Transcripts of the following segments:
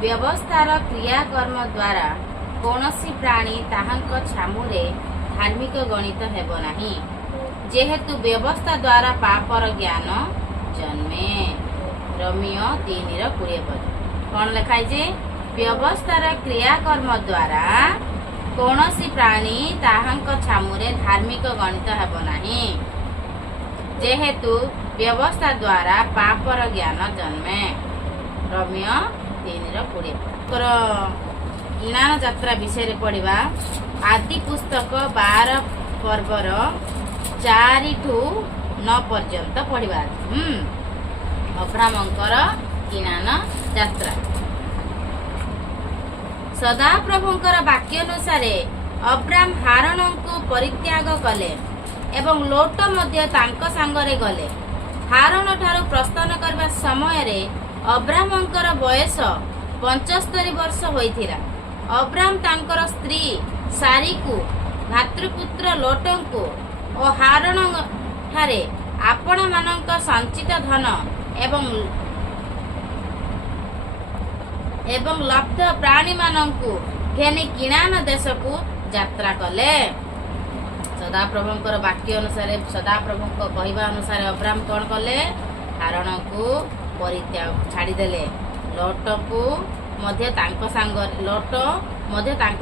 व्यवस्थार क्रियाकर्म द्वारा कौनसी प्राणी ताहांक छामुरे धार्मिक गणित हेब नाही जेहेतु व्यवस्था द्वारा पापर ज्ञान जन्मे। रोमियो 3:20 कौन लिखाई जे व्यवस्थार क्रियाकर्म द्वारा कौनसी प्राणी ताहांक छामुरे धार्मिक गणित हेब नाही जेहेतु व्यवस्था द्वारा पापर ज्ञान जन्मे। रोमियो 3:20 ईणान यात्रा विषय पढ़ा आदि पुस्तक 12 पर्वर 4 ठू 9 पर्यंत पढ़ा। अब्राहमंकर ईणान यात्रा सदाप्रभुंकर वाक्य अनुसार अब्राम हारण को परित्याग कले एवं लोट मध्य तांको सांगरे गले। हारण ठारू प्रस्थान करबा समय रे अब्राहमंकर बयस 75 वर्ष होइथिला। अब्राम तांकर स्त्री सारी को भातृपुत्र लोटंकु और हारण ठारे आपण मानक संचित धन एवं लब्ध प्राणी मानंकु घेनी किणान देश को यात्रा कले। सदाप्रभुंकर वाक्य अनुसार सदाप्रभुंक कहवा अनुसार अब्राम कौन कले हारण को परित्याग छाड़ीदेले। लोट को मध्य तांको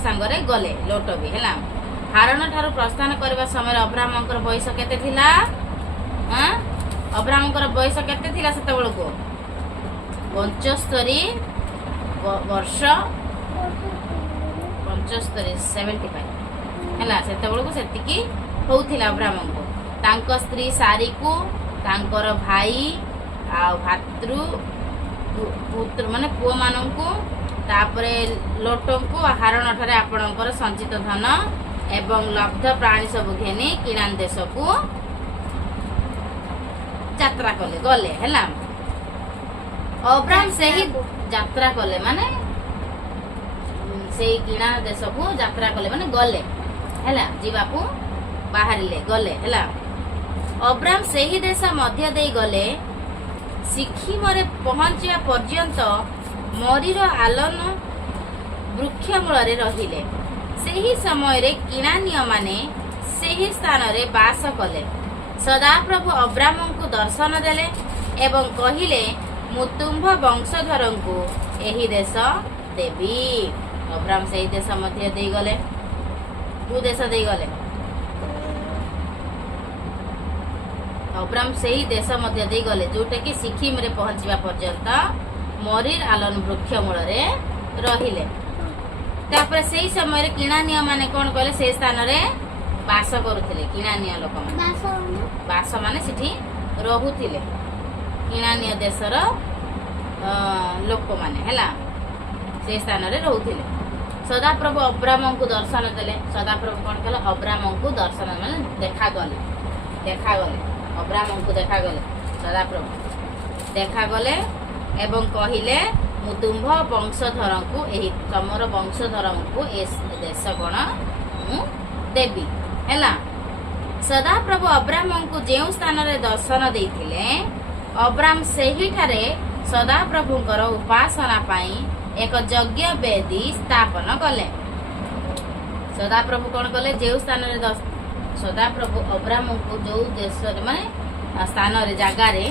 सांगरे गले। लोट भी है हारण ठारू प्रस्थान करबा समय अब्राहमंकर बयस केते थिला? अब्राहमंकर बयस केते थिला सेतेबेल को 75 वर्ष 75 हैला सेतेबेल को सेतिकी होउथिला। अब्राहम को तांको स्त्री सारी को तांकर भाई आ भातृ पुत्र माने पुओ मानंकु तापरे लोटंकु हारण ठारे आपणकर संचित धन एवं लब्ध प्राणी सब घेनी किणान देश को यात्रा कले गले हैला। अब्राम से ही यात्रा कले माने से किणान देश को यात्रा कले माने गले हैला जीवाकू बाहरिले गले हैला। अब्राम से ही देश मध्य दे गले सिक्किम रे पहुंचिया पर्यंत मरीर आलन वृक्ष मूल रहिले। सेही समय रे किणानिय माने सेही स्थान रे बास कले। सदाप्रभु अब्राम को दर्शन देले एवं कहिले मु तुम्भ वंशधर को एही देश देवी। अब्राम सेही देश मध्य दे गले। को देश दे गले? अब्राम सेही देश मध्य दे गले जोटा कि सिक्किम रे पहुंचवा पर्यंत मरीर आलन वृक्ष मूल रे रहिले। तापर सेही समय रे किणानिय माने कोन कहले से स्थान रे बास करूथिले। किणानिय लोक माने बास माने सिठी रहुथिले। किणानिय देशर लोक माने हैला से स्थान रे रहुथिले। सदाप्रभु अब्राम को दर्शन देले। सदाप्रभु कोन कहले अब्राम को दर्शन माने देखा गले अब्राम को देखा गले। सदाप्रभु देखा गले एवं कहिले मु तुम्भ वंशधर को एही तमर वंशधर को ए देश गण मु देवी हैला। सदाप्रभु अब्राम को जेउ स्थान रे दर्शन देइथिले अब्राम सेही ठारे सदाप्रभुंकर उपासना पाई एक यज्ञ वेदी स्थापन कले। सदाप्रभु कोन कले जेउ स्थान रे सदाप्रभु अब्राम को जो देश माने स्थान रे जगह रे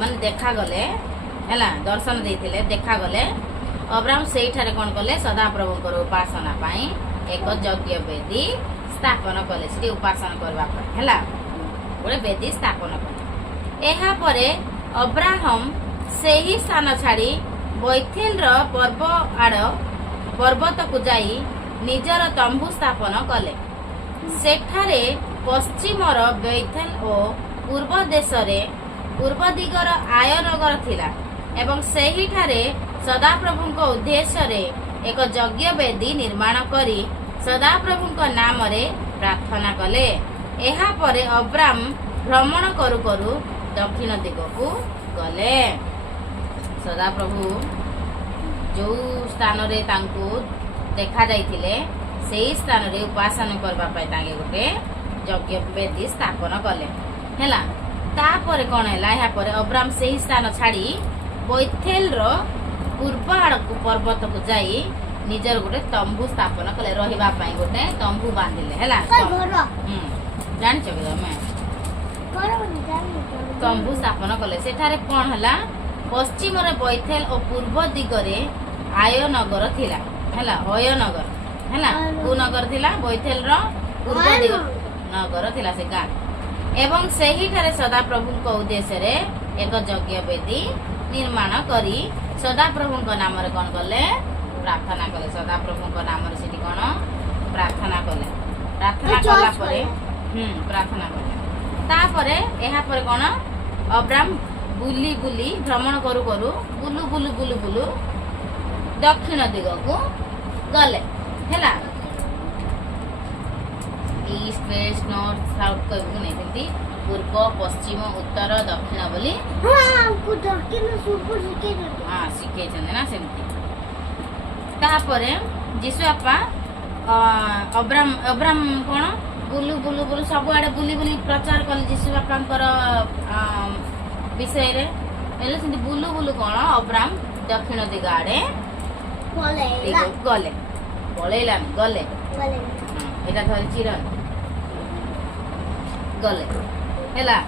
माने देखा गले हैला दर्शन देइथिले देखा गले अब्राम सेही ठारे कोन कले सदाप्रभुंकर उपासना पाई एक यज्ञ वेदी स्थापन कले। से उपासना करबा हैला गोटे वेदी स्थापन कले। एहा परे अब्राहम सेही स्थान छाड़ी बैथेल रो पर्वत को जाई निजर तंबू स्थापन कले। सेठारे पश्चिमर बैथेल और पूर्व देश रे पूर्व दिगर आय नगर थिला एवं सेही ठारे सदाप्रभुंक उद्देश्य रे एक यज्ञ वेदी निर्माण करी सदाप्रभुंक नाम रे प्रार्थना कले। एहा परे अब्राम भ्रमण करू करू दक्षिण दिग को गले। सदाप्रभु जो स्थान रे तांको देखा जाइथिले सेही स्थान रे उपासना करबा पाई तांगे गोटे यज्ञ वेदी स्थापन कले हैला तापर कोन हैला या पर अब्राम सेही स्थान छाड़ी बैथेल रो पूर्व आड़क पर्वत को जाई निजर गोटे तंबू स्थापन कले रहिबा पाई गोटे तंबू बांधिले हैला जानि छ कि मैं तंबू स्थापन कले सेठारे कोन हैला पश्चिम रे बैथेल और पूर्व दिगरे आय नगर थिला हैला अय नगर हैला को नगर थिला बैथेल रो पूर्व दिग नगर थिला से गां एवं सेही ठारे सदा प्रभु को उद्देश्य रे एक यज्ञ वेदी निर्माण करी सदा प्रभु को नाम रे कोन कले प्रार्थना कले सदा प्रभु को नाम रे सिटी कोन प्रार्थना कले प्रार्थना कला परे प्रार्थना कले तापरे एहा पर कोन अब्राम बुली बुली भ्रमण करू करू बुलु बुलु बुलु बुलु दक्षिण दिग को गले हैला ईस्ट वेस्ट नॉर्थ साउथ कहबो नै हिंदी पूर्व पश्चिम उत्तर दक्षिण बोली हां को दक्षिण सुपर सिके हां सिके छन ना सेमती तापरे जिसु आपा अब्राम कोन बुलु बुलु बुलु सब आडे बुली बुली प्रचार कल जिसु बापांकर विषय रे एले सिंदी बुलु बुलु कोन अब्राम दक्षिण दिग आडे गले पळेलान गले एटा धरि चिरन गले हैला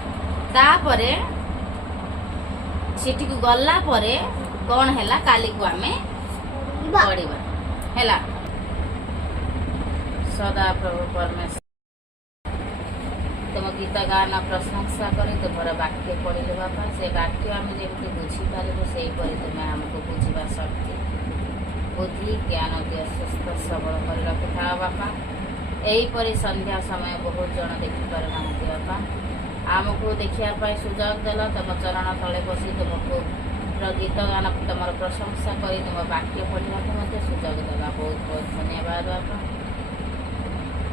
तापरे सेठी को गल्ला परे कोन हैला काली को आमे पढिबा हैला सदा प्रभु परमेश्वर तुम गीत गाना प्रशंसा करे तुम्हारा वाक्य पढ़िले बापा से वाक्य आम जमी बुझीपारू से तुम्हें आमको बुझा शक्ति बुद्धि ज्ञान दिय सुस्थ सबल कर रखि था बापा यहीपरि संध्या समय बहुत जन देखिपार ना बापा आमको देखा सुजोग देल तुम चरण तले बसी तुमको गीत गान तुम प्रशंसा कर तुम वाक्य पढ़ा सुजोग देला बहुत बहुत धन्यवाद बापा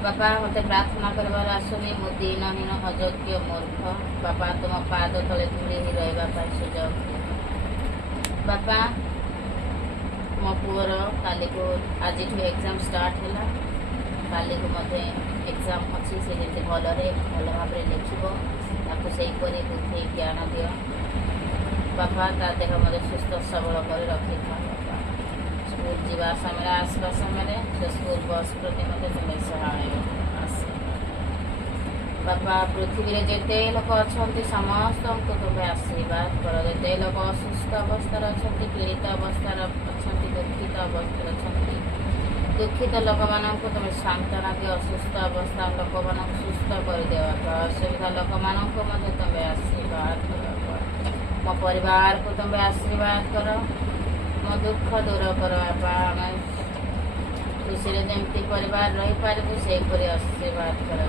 बापा मत प्रार्थना करवार आसुनी मो दीनहीन अयोग्य मूर्ख बापा तुम पाद तले धूली ही रहा सुजोग बापा मो पुअर काली को आज एग्जाम स्टार्ट है काली को मत एग्जाम अच्छी से जैसे भलरे भल भाव लिखो से बुद्धि ज्ञान दियो बापा ता देह मत सुस्थ सबल कर रखि था स्कूल जीवा समय आसवा समय से स्कूल बस प्रति मत तुम्हें सहाय आस बापा पृथ्वी रे जेते लोक अच्छा समस्त को तुम्हें आशीर्वाद कर जेते लोक असुस्थ अवस्था अच्छा पीड़ित अवस्था अच्छा दुखित अवस्था अच्छा दुखित लोक मानक तुम्हें सांत्वना के असुस्थ अवस्था लोक मान सुस्थ कर देवा असुविधा लोक मानक तुम्हें आशीर्वाद कर मो परिवार को तुम्हें आशीर्वाद कर मो दुख दूर कर बापा आम खुशी जमी परिवार रही पारू से आशीर्वाद कर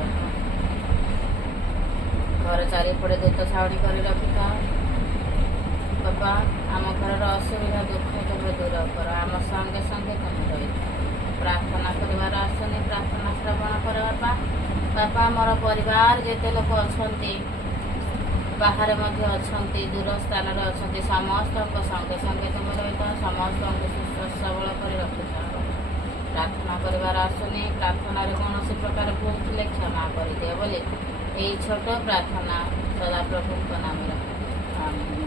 घर चारिपटे दूत छाउनी कर रखि था बापा आम घर असुविधा दुख तुम दूर कर आम संगे संगे तुम रही प्रार्थना कर आसनी प्रार्थना श्रवण कर बापा बापा मोर परिवार जिते लोक अच्छा बाहर अच्छा दूर स्थान अच्छा समस्त संगे संगे तुम रही समस्त सुस्थ सबल कर रखि प्रार्थना कर आसनी प्रार्थना कौन प्रकार भूल थे क्षमा कर दिए बोले यही छोट प्रार्थना सदा प्रभु नाम।